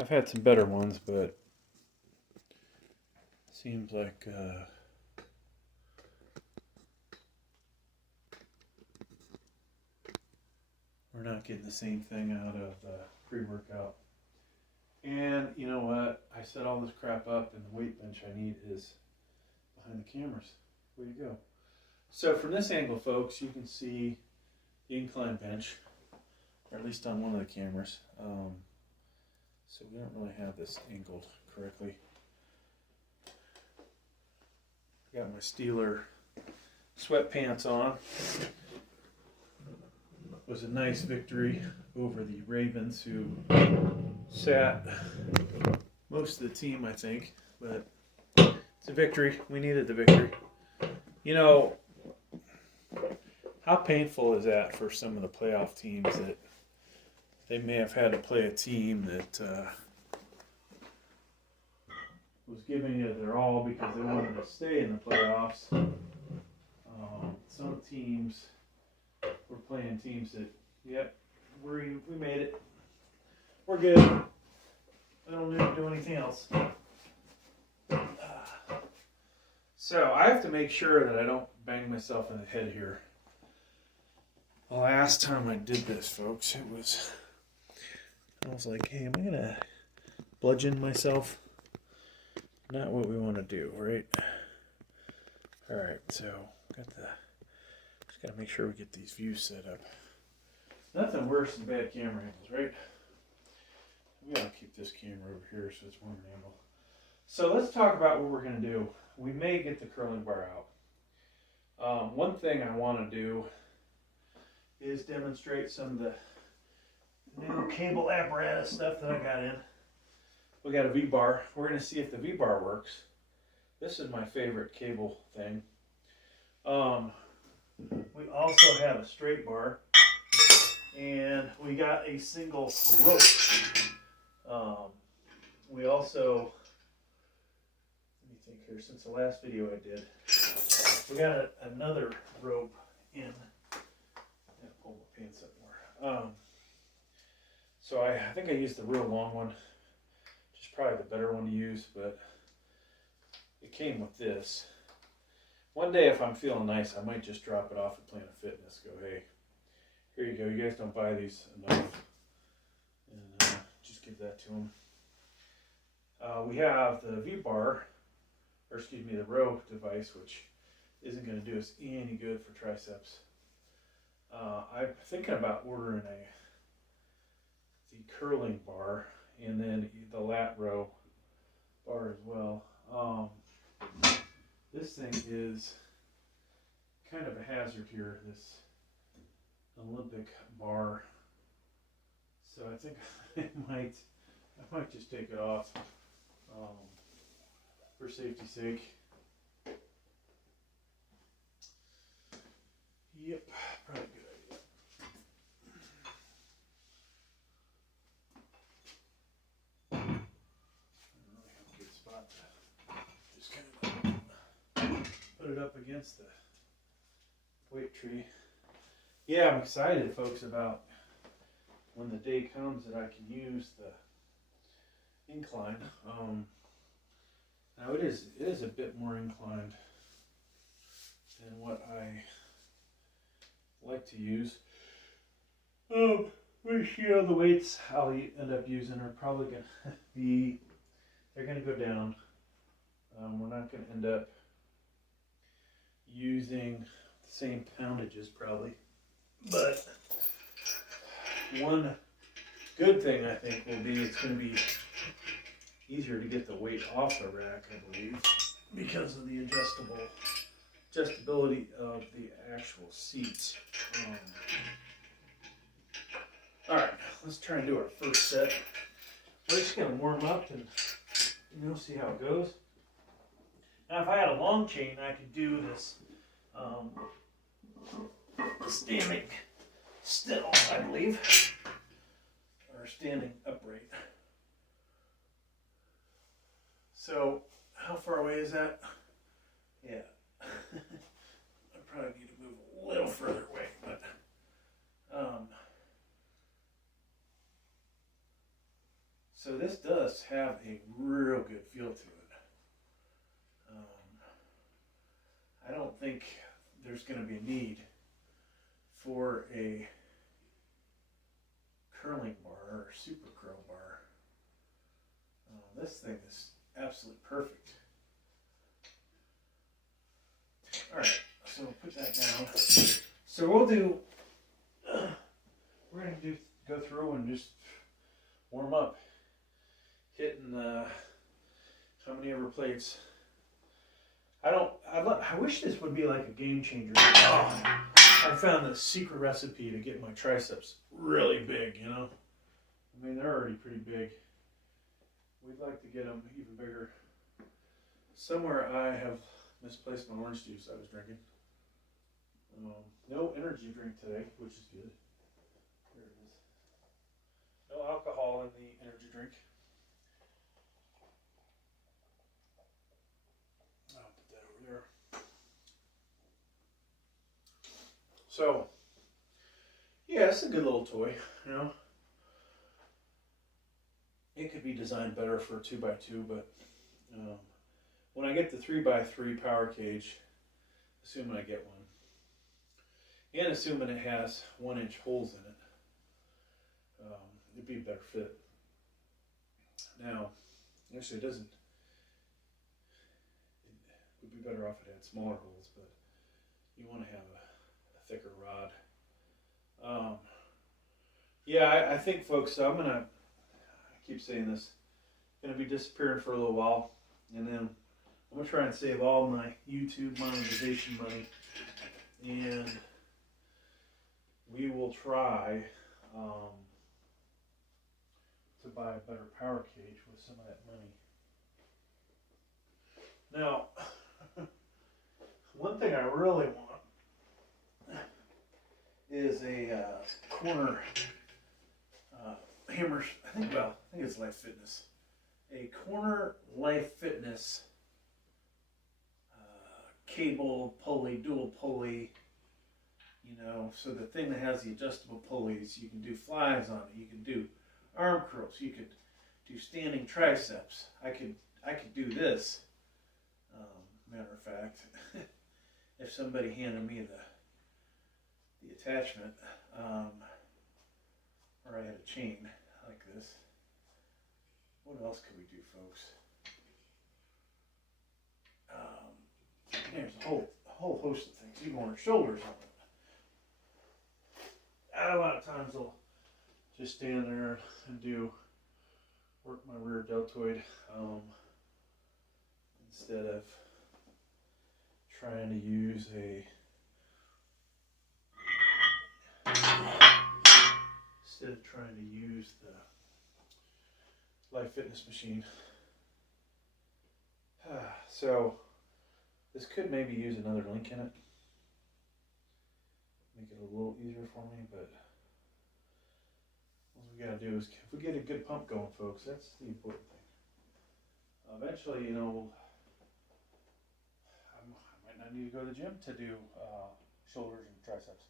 I've had some better ones, but seems like we're not getting the same thing out of pre-workout. And you know what? I set all this crap up, and the weight bench I need is behind the cameras. Way to go. So from this angle, folks, you can see the incline bench, or at least on one of the cameras. So we don't really have this angled correctly. I got my Steeler sweatpants on. It was a nice victory over the Ravens, who sat most of the team, I think. But it's a victory. We needed the victory. You know, how painful is that for some of the playoff teams that they may have had to play a team that was giving it their all because they wanted to stay in the playoffs. Some teams were playing teams that, yep, we made it. We're good. I don't need to do anything else. So I have to make sure that I don't bang myself in the head here. The last time I did this, folks, I was like, hey, am I going to bludgeon myself? Not what we want to do, right? Alright, so just got to make sure we get these views set up. Nothing worse than bad camera angles, right? We got to keep this camera over here so it's more of an angle. So let's talk about what we're going to do. We may get the curling bar out. One thing I want to do is demonstrate some of the new cable apparatus stuff that I got in. We got a V-bar. We're going to see if the V-bar works. This is my favorite cable thing. We also have a straight bar, and we got a single rope. We also, let me think here, since the last video I did, we got another rope in. Pull my pants up more. So I think I used the real long one, which is probably the better one to use, but it came with this. One day if I'm feeling nice, I might just drop it off at Planet Fitness. Go, hey, here you go. You guys don't buy these enough. And just give that to them. We have the V-bar, or excuse me, the row device, which isn't going to do us any good for triceps. I'm thinking about ordering the curling bar and then the lat row bar as well. This thing is kind of a hazard here, this Olympic bar. So I think I might just take it off for safety's sake. Yep, probably a good idea. I don't really have a good spot to just kind of put it up against the weight tree. Yeah, I'm excited, folks, about when the day comes that I can use the incline. Now it is a bit more inclined than what I like to use. We see the weights I'll end up using are probably going to be, they're going to go down. We're not going to end up using the same poundages probably. But one good thing I think will be it's going to be easier to get the weight off the rack, I believe, because of the adjustability of the actual seats. Alright, let's try and do our first set. We're just going to warm up and see how it goes. Now if I had a long chain, I could do this standing still, I believe, or standing upright. So how far away is that? Yeah. I probably need to move a little further away, but So this does have a real good feel to it. I don't think there's going to be a need for a curling bar or super curl bar. This thing is absolutely perfect. Alright, so we'll put that down. So we'll do, we're going to go through and just warm up, hitting how many ever plates. I wish this would be like a game changer. Oh, I found the secret recipe to get my triceps really big, you know. I mean, they're already pretty big. We'd like to get them even bigger. Somewhere I have misplaced my orange juice I was drinking. No energy drink today, which is good. There it is. No alcohol in the energy drink. I'll put that over there. So, yeah, it's a good little toy, you know. It could be designed better for a 2x2, but when I get the 3x3 power cage, assuming I get one, and assuming it has 1-inch holes in it, it'd be a better fit. Now, actually it doesn't. It would be better off if it had smaller holes, but you want to have a thicker rod. Yeah, I think, folks, I'm going to, I keep saying this, going to be disappearing for a little while, and then I'm going to try and save all my YouTube monetization money, and we will try to buy a better power cage with some of that money. Now, one thing I really want is a corner hammer. I think it's Life Fitness. A corner Life Fitness cable pulley, dual pulley. You know, so the thing that has the adjustable pulleys, you can do flies on it. You can do arm curls. You could do standing triceps. I could do this. Matter of fact, if somebody handed me the attachment, or I had a chain like this. What else could we do, folks? There's a whole host of things. Even on our shoulders on it. A lot of times I'll just stand there and work my rear deltoid instead of trying to use the Life Fitness machine. So this could maybe use another link in it. Make it a little easier for me, but what we gotta do is, if we get a good pump going, folks, that's the important thing. Eventually, you know, I might not need to go to the gym to do shoulders and triceps.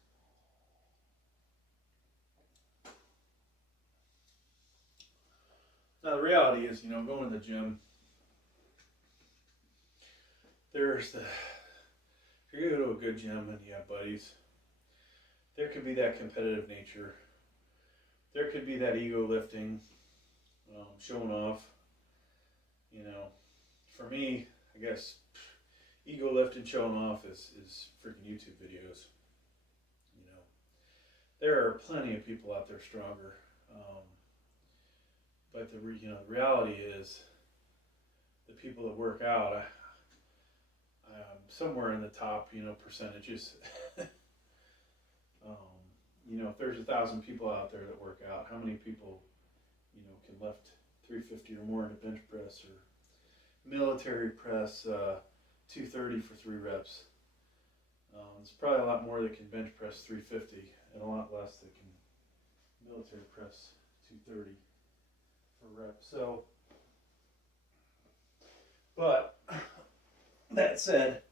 Now the reality is, you know, going to the gym, if you go to a good gym and you have buddies, there could be that competitive nature. There could be that ego lifting, showing off. You know, for me, I guess ego lifting, showing off is freaking YouTube videos. You know, there are plenty of people out there stronger, but the reality is, the people that work out, I'm somewhere in the top, percentages. If there's 1,000 people out there that work out, how many people, can lift 350 or more in a bench press or military press 230 for 3 reps? There's probably a lot more that can bench press 350 and a lot less that can military press 230 for reps. So, but that said,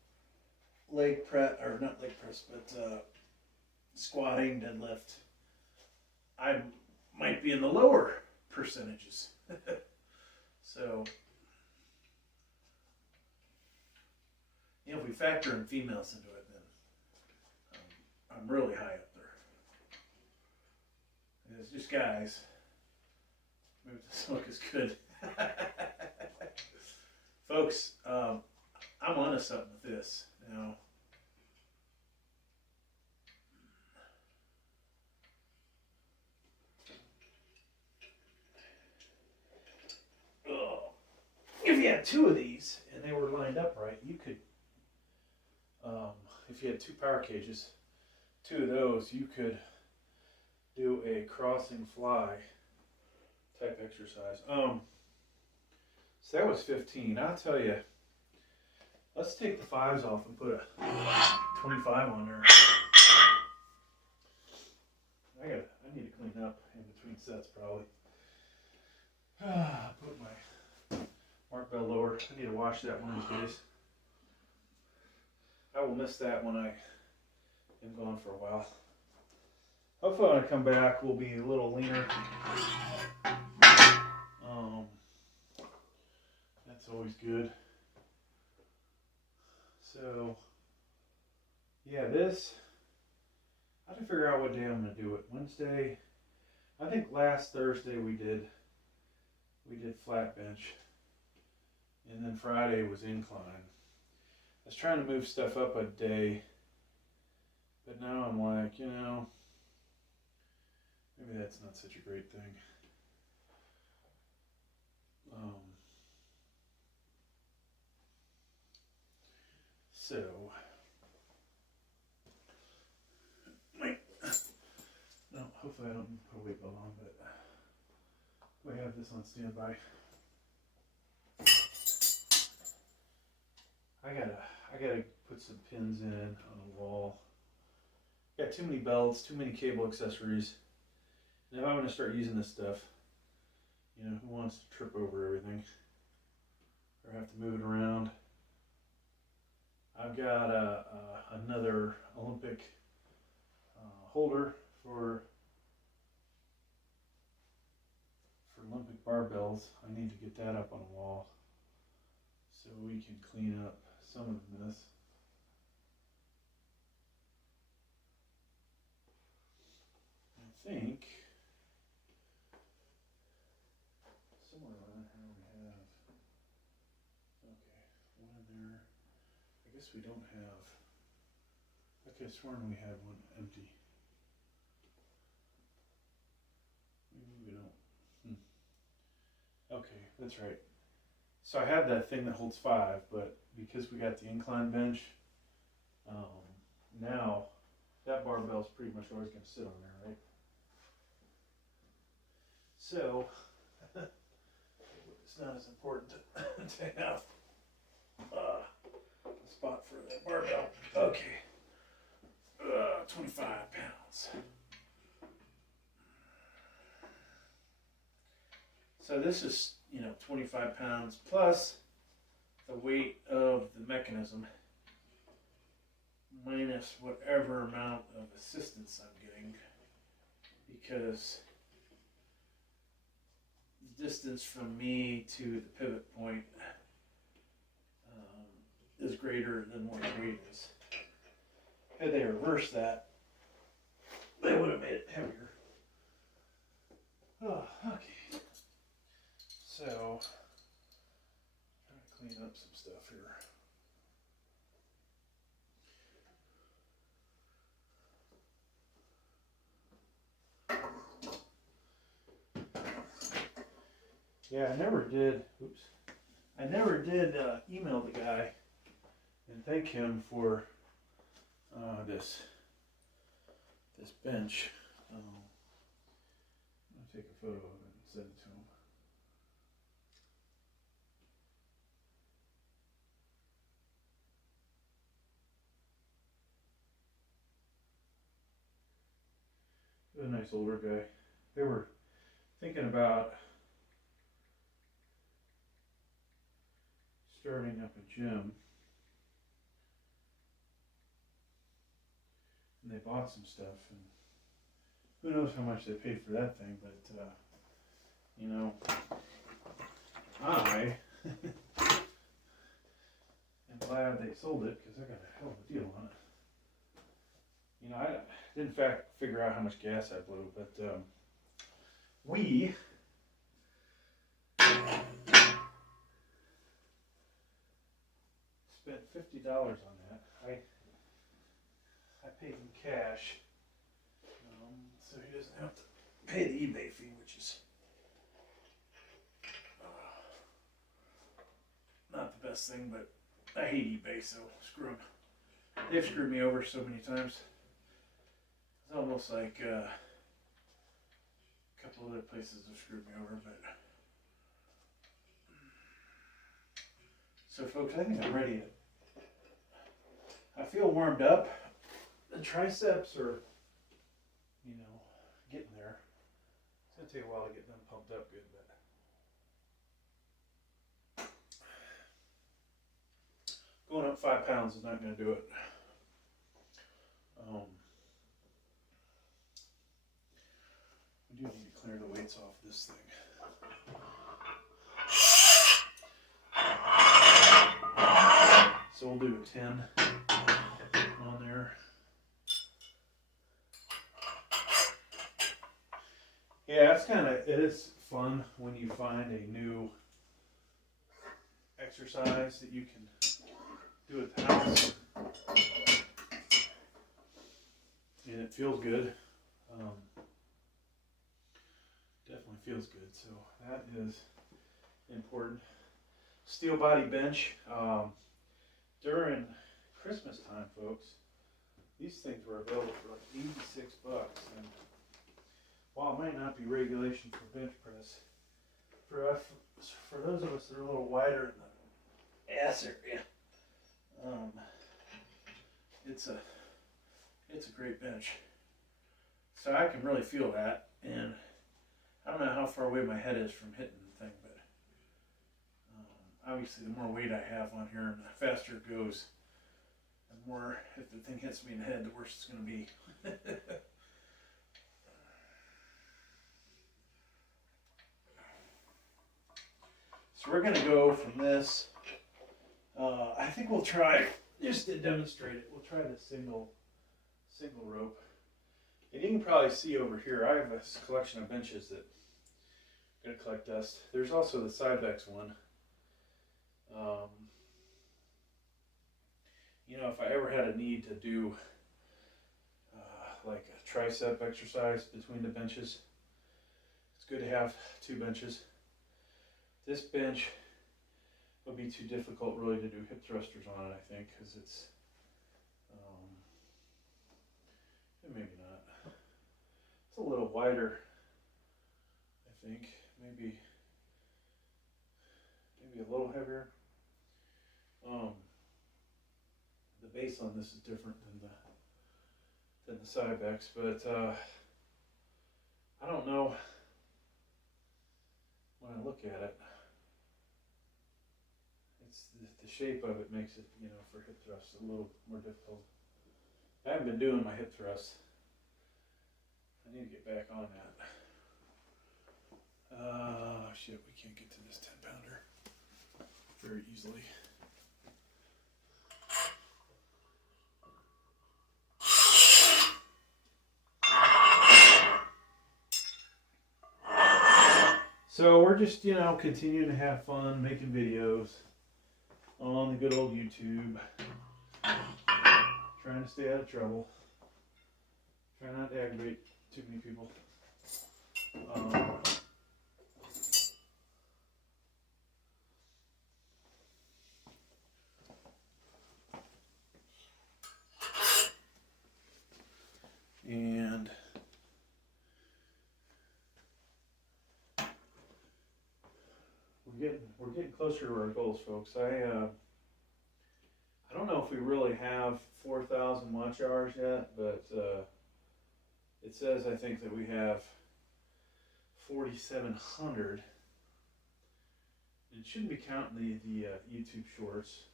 squatting, deadlift, I might be in the lower percentages. factor in females into it, then I'm really high up there. And it's just guys. Maybe the smoke is good. Folks, I'm onto something with this now. If you had two of these and they were lined up right, you could, if you had two power cages, two of those, you could do a crossing fly type exercise. So that was 15. I'll tell you, let's take the 5s off and put a 25 on there. I need to clean up in between sets probably. Put my mark bell lower. I need to wash that one of these days. I will miss that when I am gone for a while. Hopefully when I come back we'll be a little leaner. That's always good. So yeah, this, I have to figure out what day I'm going to do it. Wednesday, I think last Thursday we did flat bench, and then Friday was incline. I was trying to move stuff up a day, but now I'm like, you know, maybe that's not such a great thing. So, no, hopefully I don't put a weight belt on, but we have this on standby. I gotta put some pins in on the wall. Got too many belts, too many cable accessories. And if I'm gonna start using this stuff, you know, who wants to trip over everything or have to move it around? I've got another Olympic holder for Olympic barbells. I need to get that up on a wall so we can clean up some of this. I think somewhere around here we have, okay, one in there. I guess we don't have, I could have sworn we had one empty. Maybe we don't. Okay, that's right. So I have that thing that holds 5, but because we got the incline bench, now that barbell's pretty much always going to sit on there, right? So it's not as important to have a spot for that barbell. Okay, 25 pounds. So this is, you know, 25 pounds plus the weight of the mechanism minus whatever amount of assistance I'm getting, because the distance from me to the pivot point is greater than what the weight is. Had they reversed that, they would have made it heavier. Oh, okay. So, trying to clean up some stuff here. Yeah, I never did email the guy and thank him for this bench. I'm going to take a photo of it and send it to him. He was a nice older guy. They were thinking about starting up a gym, and they bought some stuff, and who knows how much they paid for that thing, but you know, I am glad they sold it because I got a hell of a deal on it. You know, I didn't in fact figure out how much gas I blew, but we spent $50 on that. I paid him cash, so he doesn't have to pay the eBay fee, which is not the best thing, but I hate eBay, so screw them. They've screwed me over so many times. It's almost like a couple other places have screwed me over, but so folks, I think I'm ready to, I feel warmed up. The triceps are, you know, getting there. It's gonna take a while to get them pumped up good, but going up 5 pounds is not gonna do it. We do need to clear the weights off this thing. So we'll do a 10 on there. Yeah, it is fun when you find a new exercise that you can do at the house. And it feels good. Definitely feels good. So that is important. Steel body bench. During Christmas time, folks, these things were available for like 86 bucks. And while it might not be regulation for bench press, for us, for those of us that are a little wider in the ass area, it's a great bench. So I can really feel that, and I don't know how far away my head is from hitting the thing, but obviously the more weight I have on here and the faster it goes, the more, if the thing hits me in the head, the worse it's going to be. So we're going to go from this, I think we'll try, just to demonstrate it, we'll try the single rope. And you can probably see over here, I have a collection of benches that I'm going to collect dust. There's also the Cybex one. You know, if I ever had a need to do like a tricep exercise between the benches, it's good to have 2 benches. This bench would be too difficult really to do hip thrusters on it, I think, because it's maybe not. It's a little wider, I think. Maybe a little heavier. The base on this is different than the Cybex, but I don't know. When I look at it, it's the shape of it makes it, you know, for hip thrusts a little more difficult. I haven't been doing my hip thrusts. I need to get back on that. Shit, we can't get to this 10-pounder very easily. So we're just, you know, continuing to have fun making videos on the good old YouTube. Trying to stay out of trouble. Try not to aggravate too many people. And we're getting closer to our goals, folks. I don't know if we really have 4,000 watch hours yet, but it says, I think, that we have 4,700. It shouldn't be counting the YouTube shorts,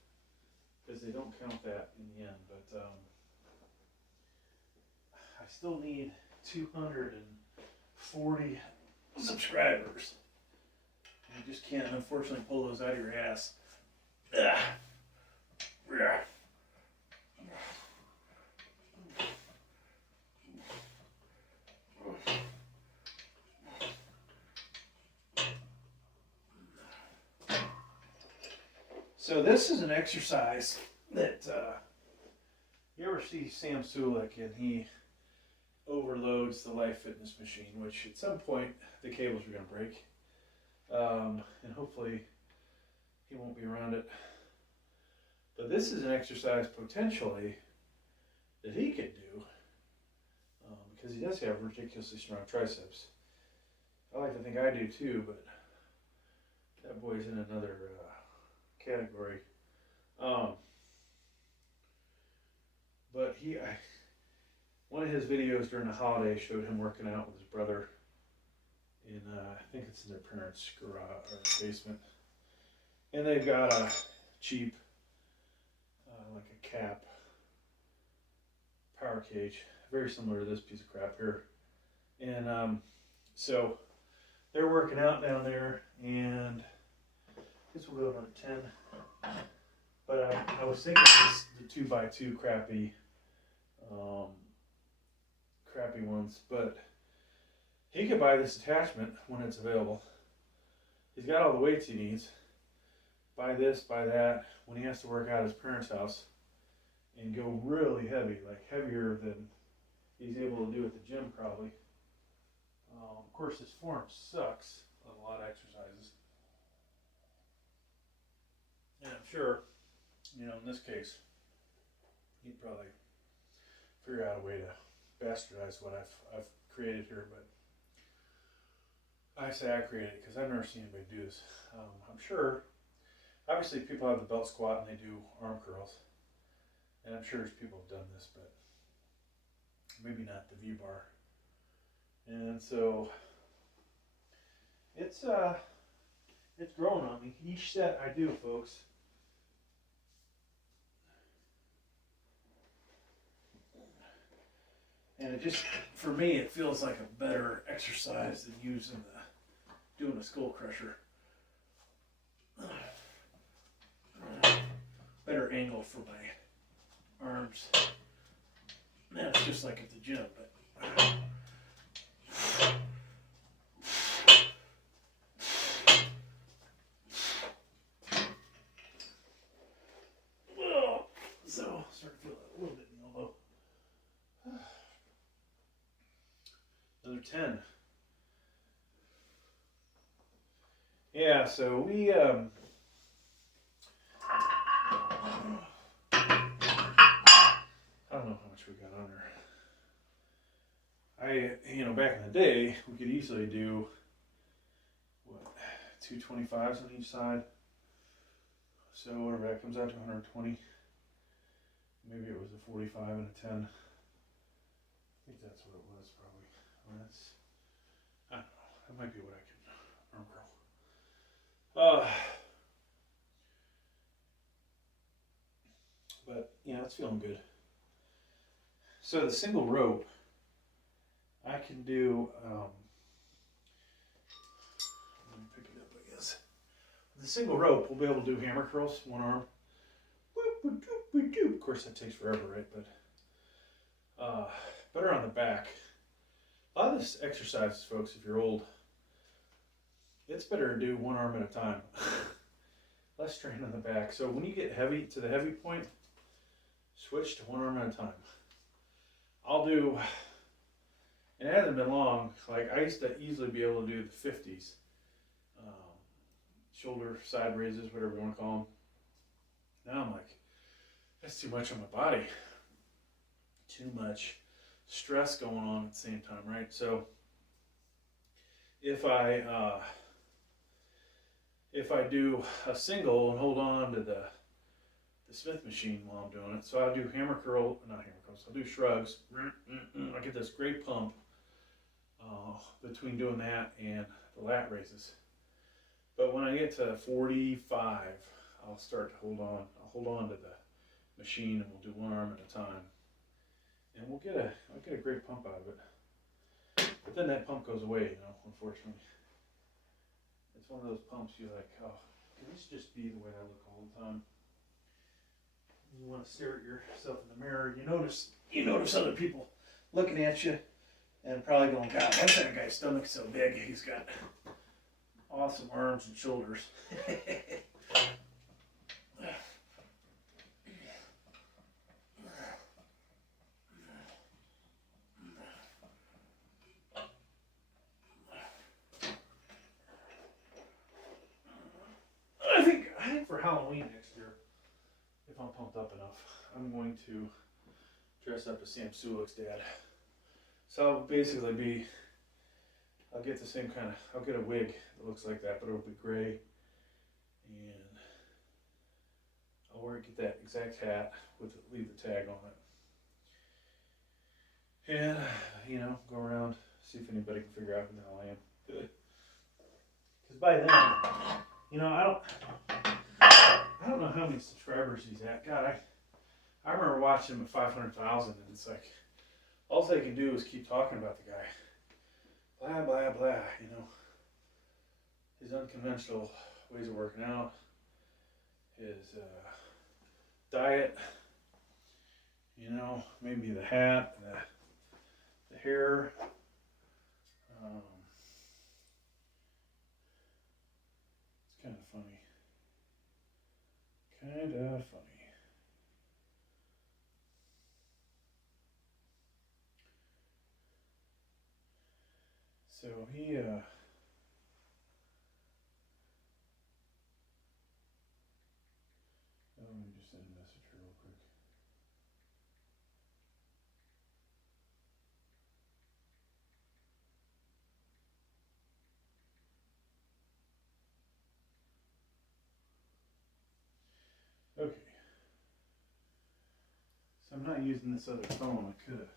because they don't count that in the end, but I still need 240 subscribers. You just can't, unfortunately, pull those out of your ass. So this is an exercise that you ever see Sam Sulik and he overloads the Life Fitness machine, which at some point the cables are going to break, and hopefully he won't be around it. But this is an exercise potentially that he could do because he does have ridiculously strong triceps. I like to think I do too, but that boy's in another category. But one of his videos during the holiday showed him working out with his brother in, I think it's in their parents' garage or basement. And they've got a cheap, like a cap power cage, very similar to this piece of crap here. And so they're working out down there, and I guess we'll go another 10. But I was thinking the 2x2 crappy ones, but he could buy this attachment when it's available. He's got all the weights he needs. Buy this, buy that, when he has to work out at his parents' house and go really heavy, like heavier than he's able to do at the gym probably. Of course, his form sucks on a lot of exercises. And I'm sure, you know, in this case, he'd probably figure out a way to bastardize what I've created here, but I say I created it because I've never seen anybody do this. I'm sure, obviously people have the belt squat and they do arm curls, and I'm sure there's people who've done this, but maybe not the V-bar. And so it's growing on me. Each set I do, folks. And it just, for me, it feels like a better exercise than doing a skull crusher. Better angle for my arms. Man, it's just like at the gym, but so start to feel that a little bit in the elbow. Another 10. Yeah, so we I don't know how much we got on there. You know, back in the day, we could easily do what, 225s on each side. So whatever that comes out to 120. Maybe it was a 45 and a 10. I think that's what it was probably. Well, I don't know. That might be what I can arm curl. But yeah, it's feeling good. So the single rope, I can do. Let me pick it up, I guess. The single rope, we'll be able to do hammer curls, one arm. Of course, that takes forever, right? But better on the back. A lot of this exercises, folks, if you're old, it's better to do one arm at a time. Less strain on the back. So when you get heavy to the heavy point, switch to one arm at a time. I'll do, and it hasn't been long, like I used to easily be able to do the 50s. Shoulder side raises, whatever you want to call them. Now I'm like, that's too much on my body. Too much stress going on at the same time, right? So if I do a single and hold on to the Smith machine while I'm doing it, so I'll do not hammer curls, I'll do shrugs. I get this great pump between doing that and the lat raises. But when I get to 45, I'll start to hold on. I'll hold on to the machine and we'll do one arm at a time. And I'll get a great pump out of it. But then that pump goes away, you know, unfortunately. It's one of those pumps you're like, oh, can this just be the way I look all the time? You want to stare at yourself in the mirror. You notice other people looking at you and probably going, God, why's that guy's stomach so big? He's got awesome arms and shoulders. Halloween next year, if I'm pumped up enough, I'm going to dress up as Sam Sulik's dad. So I'll basically be, I'll get the same kind of, I'll get a wig that looks like that, but it'll be gray. And I'll get that exact hat with leave the tag on it. And, you know, go around, see if anybody can figure out who the hell I am. Because by then, you know, I don't know how many subscribers he's at. God, I remember watching him at 500,000, and it's like, all they can do is keep talking about the guy. Blah, blah, blah, you know. His unconventional ways of working out, his diet, you know, maybe the hat, the hair. It's kind of funny. Kind of funny. So he, let me just send a message here real quick. Okay. So I'm not using this other phone. I could have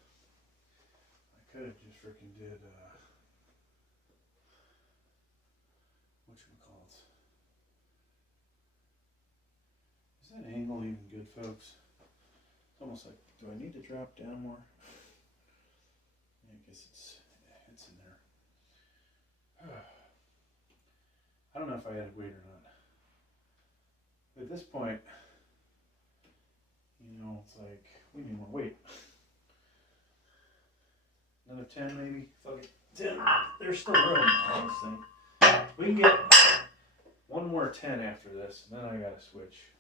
just freaking did, whatchamacallit. Is that angle even good, folks? It's almost like, do I need to drop down more? Yeah, I guess it's in there. I don't know if I added weight or not. But at this point, you know, it's like, we need more weight. Another 10 maybe? Fuck it. 10. There's still room on this thing. We can get one more 10 after this, and then I gotta switch.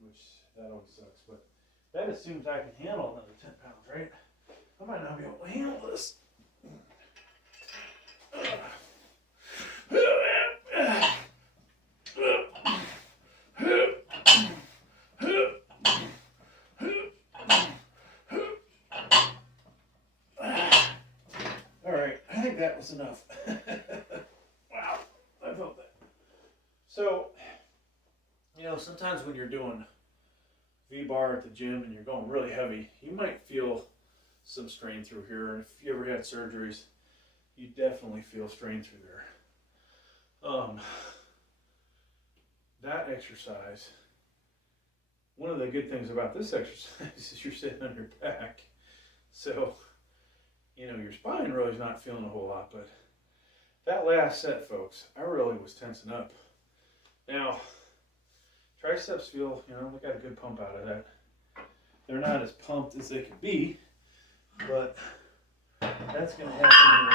Which, that always sucks. But that assumes I can handle another 10 pounds, right? I might not be able to handle this. Alright, I think that was enough. Wow, I felt that. So, you know, sometimes when you're doing V-bar at the gym and you're going really heavy, you might feel some strain through here. And if you ever had surgeries, you definitely feel strain through there. That exercise, one of the good things about this exercise is you're sitting on your back. So, you know, your spine really is not feeling a whole lot, but that last set, folks, I really was tensing up. Now, triceps feel, you know, we got a good pump out of that. They're not as pumped as they could be, but that's going to happen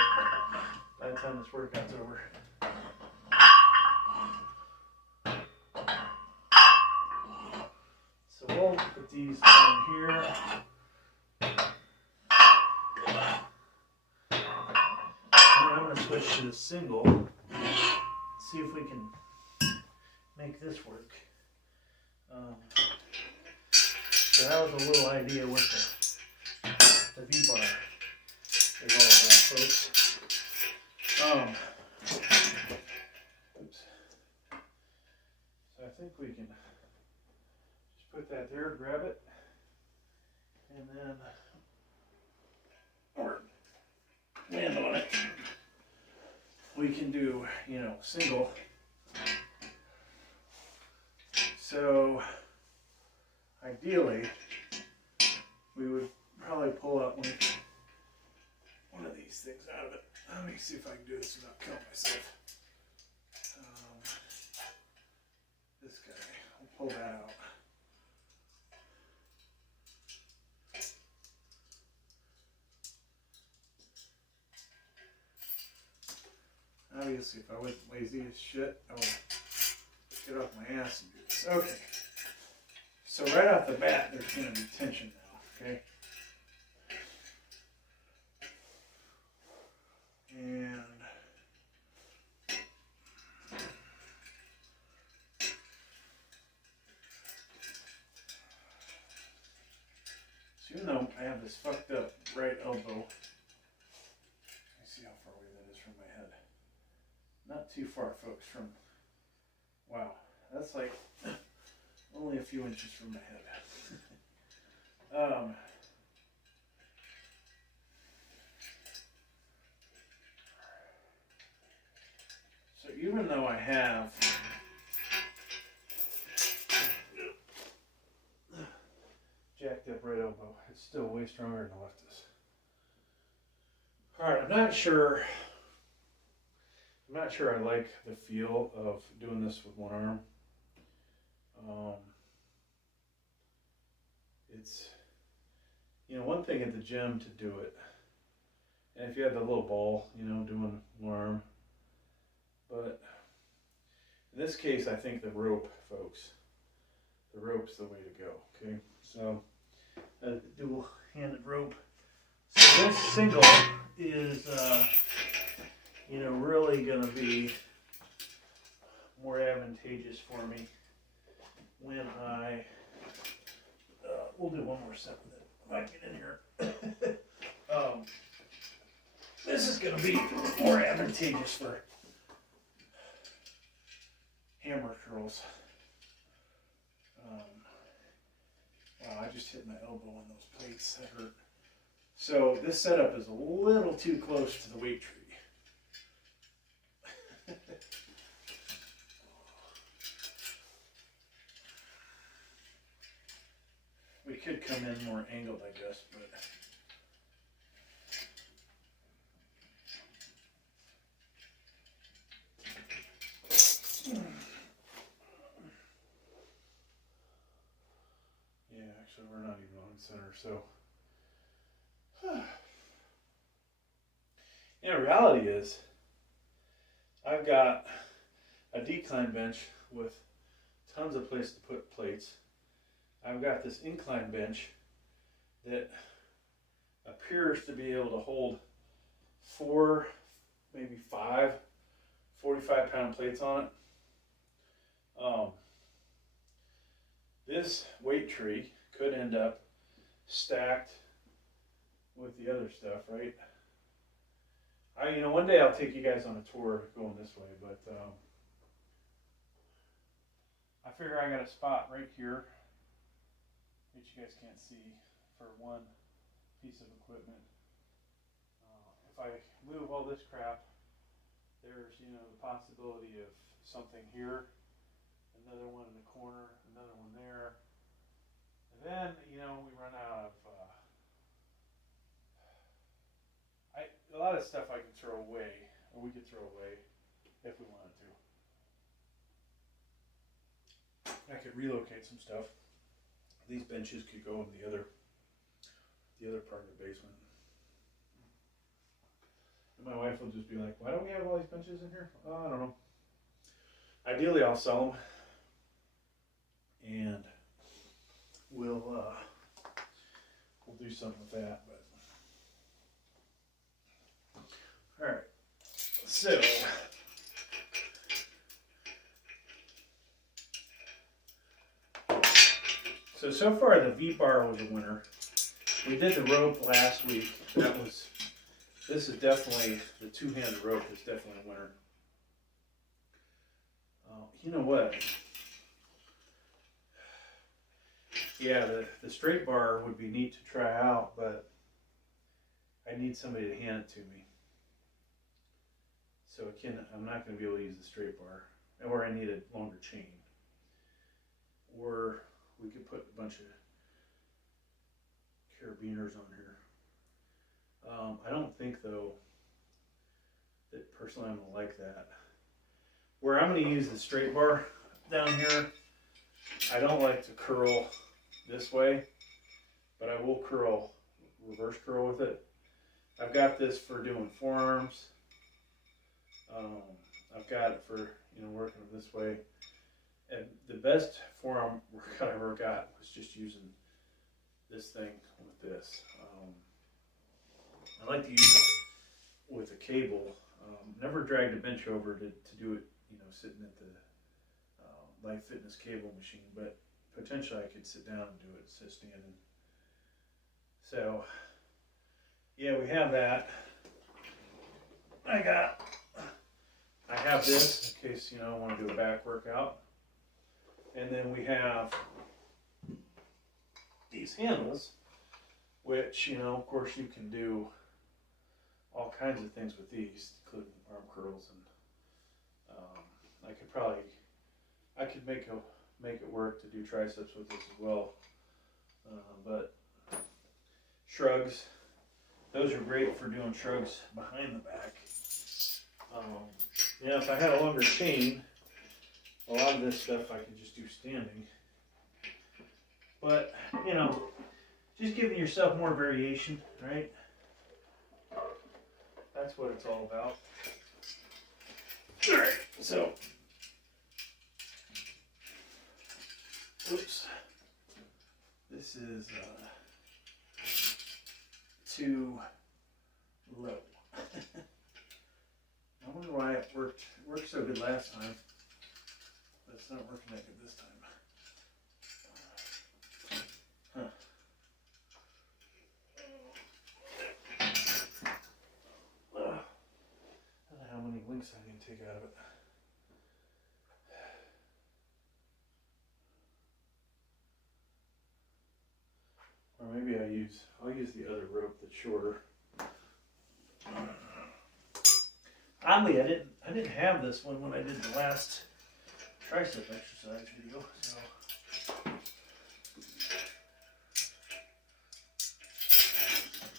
by the time this workout's over. So we'll put these on here. And I'm going to switch to the single. See if we can make this work. So that was a little idea what the V-bar is all about, folks. Oops. So I think we can just put that there, grab it, and then or land on it. We can do, you know, single. So ideally, we would probably pull out one of these things out of it. Let me see if I can do this without killing myself. This guy, I'll pull that out. Obviously, if I wasn't lazy as shit, I would get off my ass and do this. Okay. So right off the bat, there's going to be tension now, okay? And I have this fucked up right elbow. Let me see how far away that is from my head. Not too far, folks, from, wow, that's like only a few inches from my head. So even though I have jacked up right elbow, it's still way stronger than the left is. Alright, I'm not sure I like the feel of doing this with one arm. It's, you know, one thing at the gym to do it, and if you had the little ball, you know, doing one arm, but in this case, I think the rope, folks, the rope's the way to go, okay? So, a dual-handed rope. So this single is, you know, really going to be more advantageous for me when I, we'll do one more set with it if I get in here. This is going to be more advantageous for hammer curls. Wow, I just hit my elbow on those plates, that hurt. So this setup is a little too close to the weight tree. We could come in more angled, I guess, but yeah, actually we're not even on center, so yeah, reality is I've got a decline bench with tons of place to put plates. I've got this incline bench that appears to be able to hold 4, maybe 5 45-pound plates on it. This weight tree could end up stacked with the other stuff, right? You know, one day I'll take you guys on a tour going this way, but I figure I got a spot right here that you guys can't see for one piece of equipment. If I move all this crap, there's, you know, the possibility of something here, another one in the corner, another one there, and then, you know, we run out of a lot of stuff I can throw away, or we could throw away if we wanted to. I could relocate some stuff. These benches could go in the other part of the basement. And my wife will just be like, "Why don't we have all these benches in here?" Oh, I don't know. Ideally, I'll sell them, and we'll do something with that. But all right, so far the V bar was a winner. We did the rope last week. This is definitely, the two-handed rope is definitely a winner. You know what? Yeah, the straight bar would be neat to try out, but I need somebody to hand it to me. So I'm not going to be able to use the straight bar, or I need a longer chain. Or we could put a bunch of carabiners on here. I don't think, though, that personally I'm going to like that. Where I'm going to use the straight bar down here, I don't like to curl this way, but I will reverse curl with it. I've got this for doing forearms. I've got it for, you know, working this way. And the best forearm workout I ever got was just using this thing with this. I like to use it with a cable. Never dragged a bench over to do it, you know, sitting at the Life Fitness cable machine, but potentially I could sit down and do it, standing. So yeah, we have that. I have this in case, you know, I want to do a back workout. And then we have these handles, which, you know, of course you can do all kinds of things with these, including arm curls, and I could make it work to do triceps with this as well. But shrugs, those are great for doing shrugs behind the back. Yeah, if I had a longer chain, a lot of this stuff I could just do standing. But, you know, just giving yourself more variation, right? That's what it's all about. Alright, so, oops, this is too low. I wonder why it worked so good last time, but it's not working that good this time. Huh. I don't know how many links I need to take out of it. Or maybe I'll use the other rope that's shorter. Oddly, I didn't have this one when I did the last tricep exercise video, so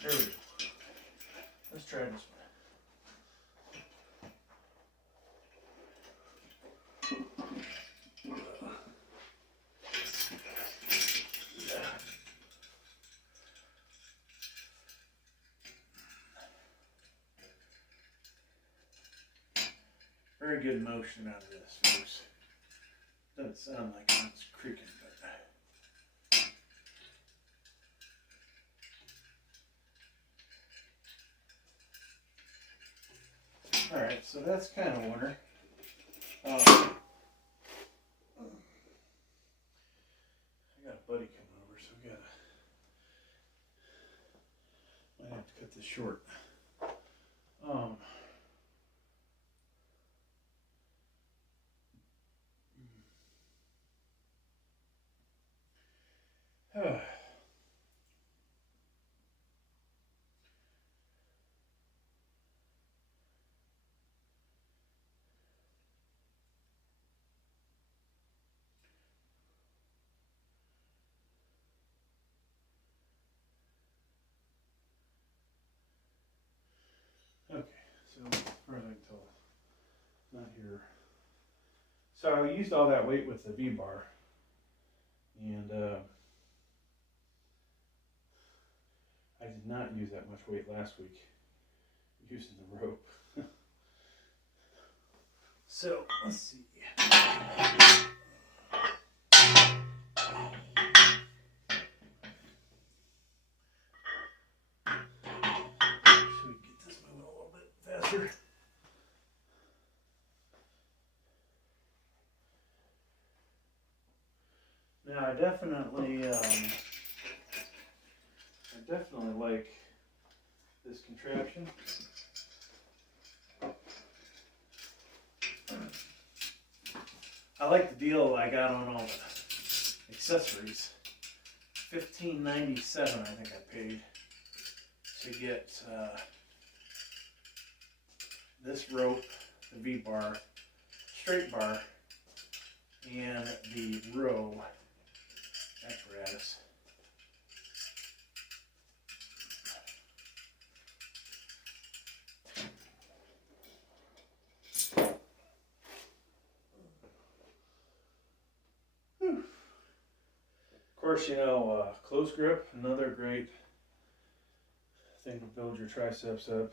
there we go. Let's try this one. Very good motion out of this, folks. Doesn't sound like it's creaking, but alright, so that's kind of winter. I got a buddy coming over, so we might have to cut this short. Okay, so as far as I can tell, not here. So I used all that weight with the V-bar, and I did not use that much weight last week using the rope. So let's see. Now I definitely like this contraption. I like the deal I got on all the accessories. $15.97 I think I paid to get this rope, the V-bar, straight bar, and the row apparatus. Of course, you know, close grip, another great thing to build your triceps up.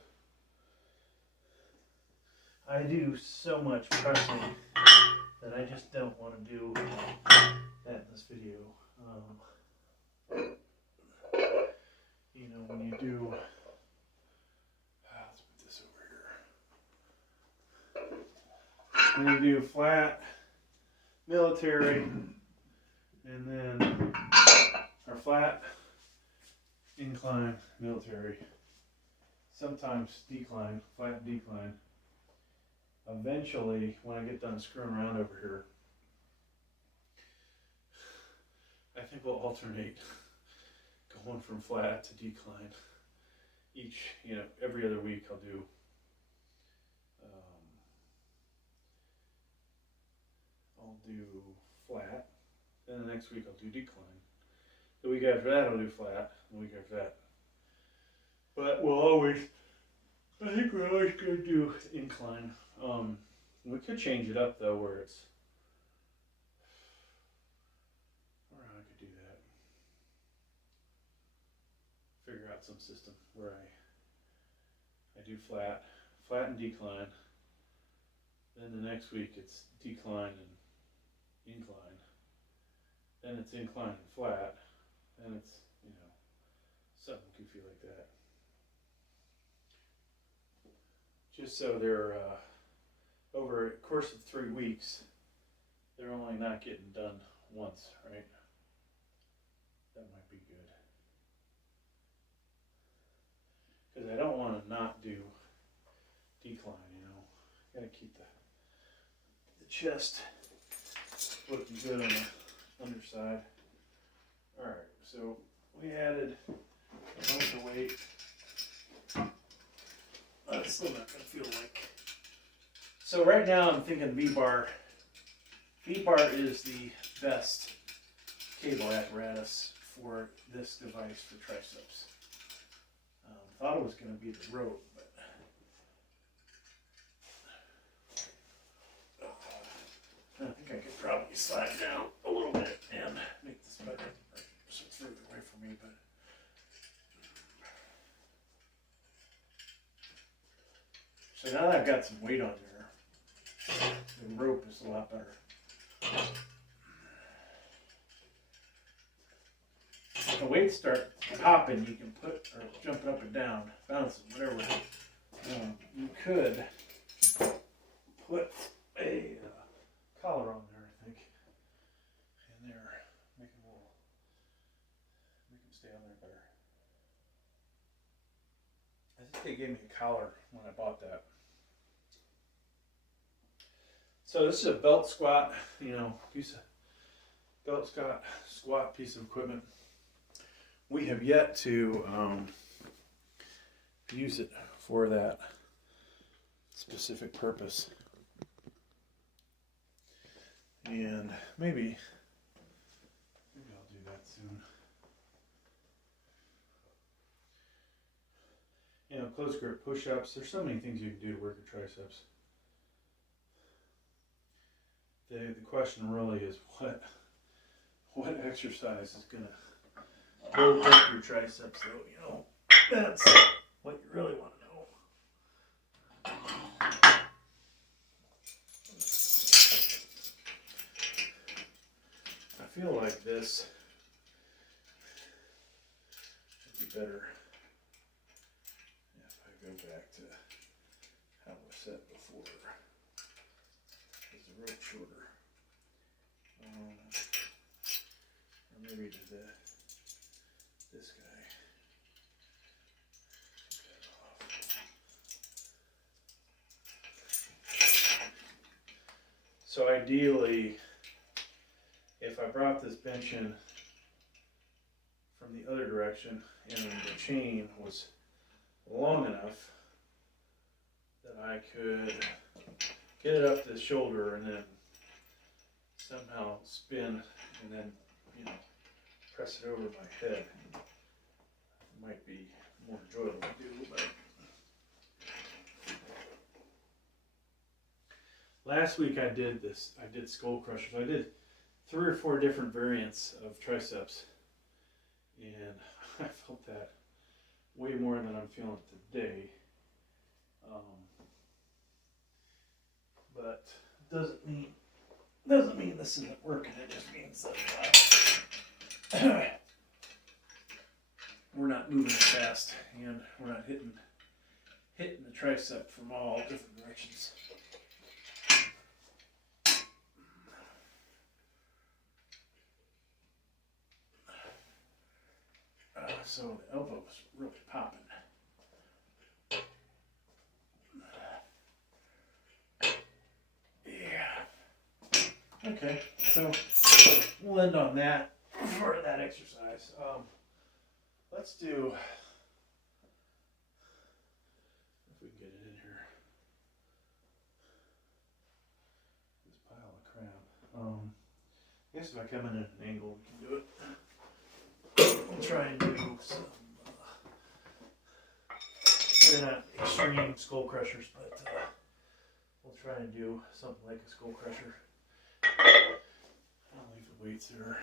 I do so much pressing that I just don't want to do that in this video. You know, when you do, let's put this over here. When you do flat, military, and then, or flat, incline, military, sometimes decline, flat decline. Eventually, when I get done screwing around over here, I think we'll alternate going from flat to decline. Every other week I'll do flat, then the next week I'll do decline. The week after that I'll do flat, the week after that. But I think we're always going to do incline. We could change it up though, where it's, or I could do that. Figure out some system where I do flat and decline. Then the next week it's decline and incline. Then it's incline and flat. Then it's, something goofy like that. Just so they're, over a course of 3 weeks, they're only not getting done once, right? That might be good. Because I don't want to not do decline, Gotta keep the chest looking good on the underside. Alright, so we added a bunch of weight. That's still not going to feel like. So right now I'm thinking V-bar. V-bar is the best cable apparatus for this device for triceps. Thought it was going to be the rope, but I think I could probably slide down a little bit and make this better. So it's further away from me, but so now that I've got some weight on there, the rope is a lot better. If the weights start popping, you can put, or jumping up and down, bouncing, whatever. You could put a collar on there, I think, in there, make them stay on there better. I think they gave me a collar when I bought that. So this is a belt squat, piece of belt squat piece of equipment. We have yet to use it for that specific purpose. And maybe I'll do that soon. Close grip push-ups. There's so many things you can do to work your triceps. The question really is what exercise is going to build up your triceps, though. That's what you really want to know. I feel like this would be better if I go back to how it was set before. Is the rope shorter? Or maybe to this guy. So ideally, if I brought this bench in from the other direction and the chain was long enough that I could get it up the shoulder and then somehow spin and then, press it over my head. It might be more enjoyable to do, but last week I did skull crushers. I did 3 or 4 different variants of triceps, and I felt that way more than I'm feeling today. But doesn't mean this isn't working. It just means that we're not moving as fast, and we're not hitting the tricep from all different directions. so the elbow was really popping. Yeah. Okay, so we'll end on that for that exercise. Let's do, if we can get it in here, this pile of crap. I guess if I come in at an angle, we can do it. We'll try and do some, they're not extreme skull crushers, but we'll try and do something like a skull crusher. I'll leave the weights there.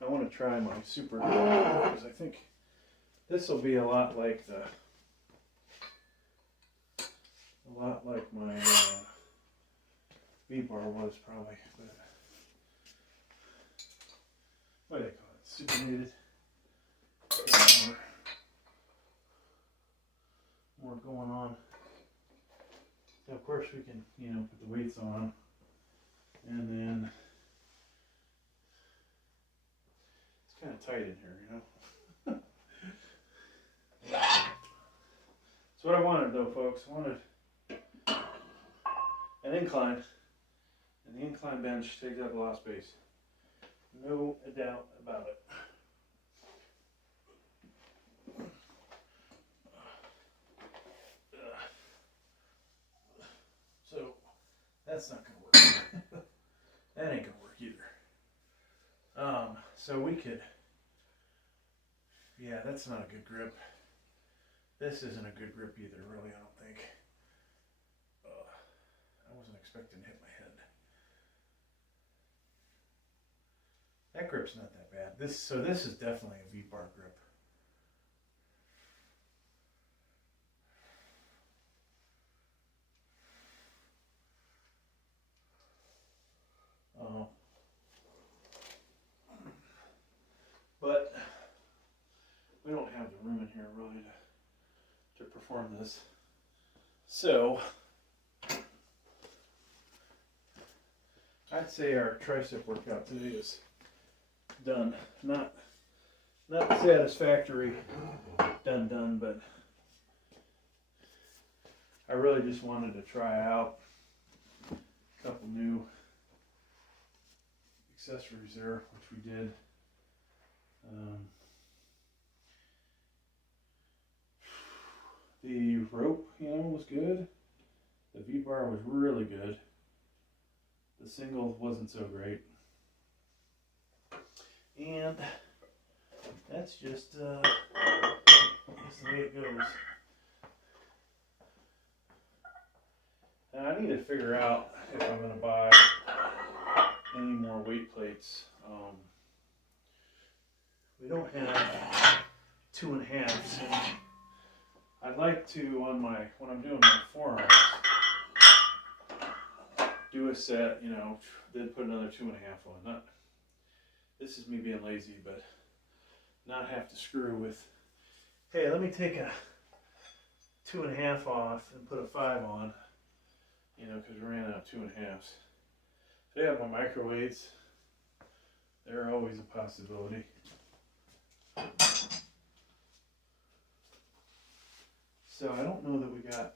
I want to try my super grip because I think this will be a lot like my V-bar was probably. But what do they call it? Supinated. More going on. So of course we can, put the weights on, and then it's kind of tight in here, That's what I wanted though, folks. I wanted an incline, and the incline bench takes up a lot of space. No doubt about it. So that's not gonna work. That ain't gonna work either. So we could, yeah, that's not a good grip. This isn't a good grip either, really, I don't think. I wasn't expecting to hit my head. That grip's not that bad. This is definitely a V-bar grip. But we don't have the room in here really to perform this. So I'd say our tricep workout today is done. Not satisfactory done, but I really just wanted to try out a couple new accessories there, which we did. The rope, was good. The V-bar was really good. The single wasn't so great. And that's just the way it goes. And I need to figure out if I'm going to buy any more weight plates. We don't have 2.5s. I'd like to, when I'm doing my forearms, do a set, then put another 2.5 on. This is me being lazy, but not have to screw with, hey, let me take a 2.5 off and put a 5 on, because we ran out of 2.5s. If I have my micro weights, they're always a possibility. So I don't know that we got